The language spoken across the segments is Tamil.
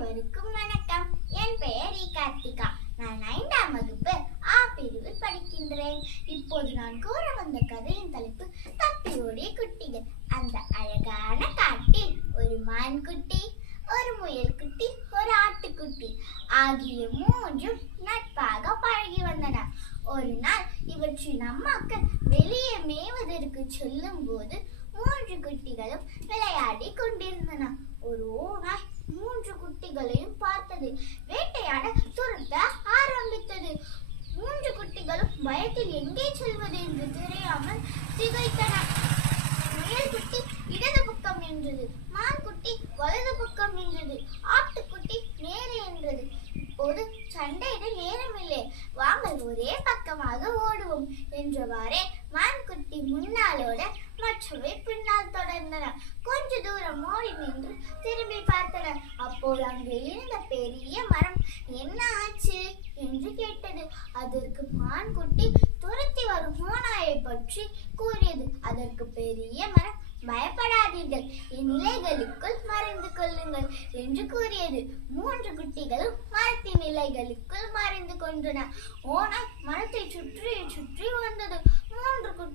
அனைவருக்கும் வணக்கம். என் பெயர் ஈ கார்த்திகா. நான் ஐந்தாம் வகுப்பு ஆ பிரிவில் படிக்கின்றேன். இப்போது நான் கூற வந்த கதையின் தலைப்பு தப்பி ஓடிய குட்டிகள். அந்த அழகான காட்டில் ஒரு மான் குட்டி ஒரு முயல் குட்டி ஒரு ஆட்டுக்குட்டி ஆகிய மூன்றும் நட்பாக பழகி வந்தன. ஒரு நாள் இவற்றின் அம்மாக்கள் வெளியே மேவதற்கு சொல்லும் போது மூன்று குட்டிகளும் விளையாடி கொண்டிருந்தன. ஒரு ஓநாய் குட்டிகளையும் பார்த்தது. வேட்டையாட துரத்த ஆரம்பித்தது. மூன்று குட்டிகளும் பயத்தில் எங்கே செல்வது என்று தெரியாமல் திகைத்தன. முயல் குட்டி இடது பக்கம் என்றது மான் குட்டி வலது பக்கம் என்றது ஆட்டுக்குட்டி நேரே என்றது இப்போது சண்டையிட நேரமில்லை. வாங்கள் ஒரே பக்கமாக ஓடுவோம் என்றவாறே மான்குட்டி முன்னாலோட மற்றவை பின்னால் தொடர்ந்தன. அப்போது அங்கே இருந்த பெரிய மரம். என்ன ஆச்சு என்று கேட்டது. அதற்கு மான்குட்டி துரத்தி வரும் மோனாயை பற்றி கூறியது. அதற்கு பெரிய மரம் பயப்படாதீர்கள். என் இலைகளுக்குள் மறைந்து கொள்ளுங்கள் என்று கூறியது. மூன்று குட்டிகளும் மரத்தின் இலைகளுக்குள் மறைந்து கொண்டன. ஓனாய் மரத்தை சுற்றி சுற்றி வந்தது.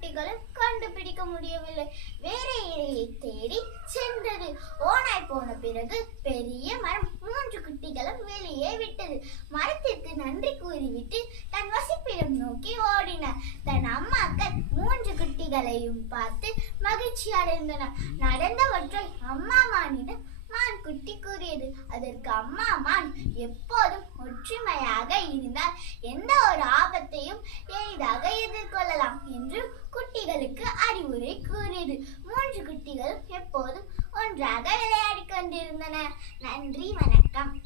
குட்டிகளும் கண்டுபிடிக்க முடியவில்லை. வேற இலையை தேடி சென்றது. ஓனாய் போன பிறகு பெரிய மரம் மூன்று குட்டிகளும் வெளியே விட்டது. மரத்திற்கு நன்றி கூறிவிட்டு தன் வசிப்பிடம் நோக்கி ஓடின தன் அம்மாக்கள் மூன்று குட்டிகளையும் பார்த்து மகிழ்ச்சி அடைந்தன நடந்தவற்றை அம்மா மானிடம் மான் குட்டி கூறியது. அதற்கு அம்மா மான் எப்போதும் ஒற்றுமையாக இருந்தால் எந்த ஒரு ஆபத்தையும் எளிதாக எதிர்கொள்ளலாம் என்று குட்டிகளுக்கு அறிவுரை கூறியது. மூன்று குட்டிகளும் எப்போதும் ஒன்றாக விளையாடிக் கொண்டிருந்தன. நன்றி வணக்கம்.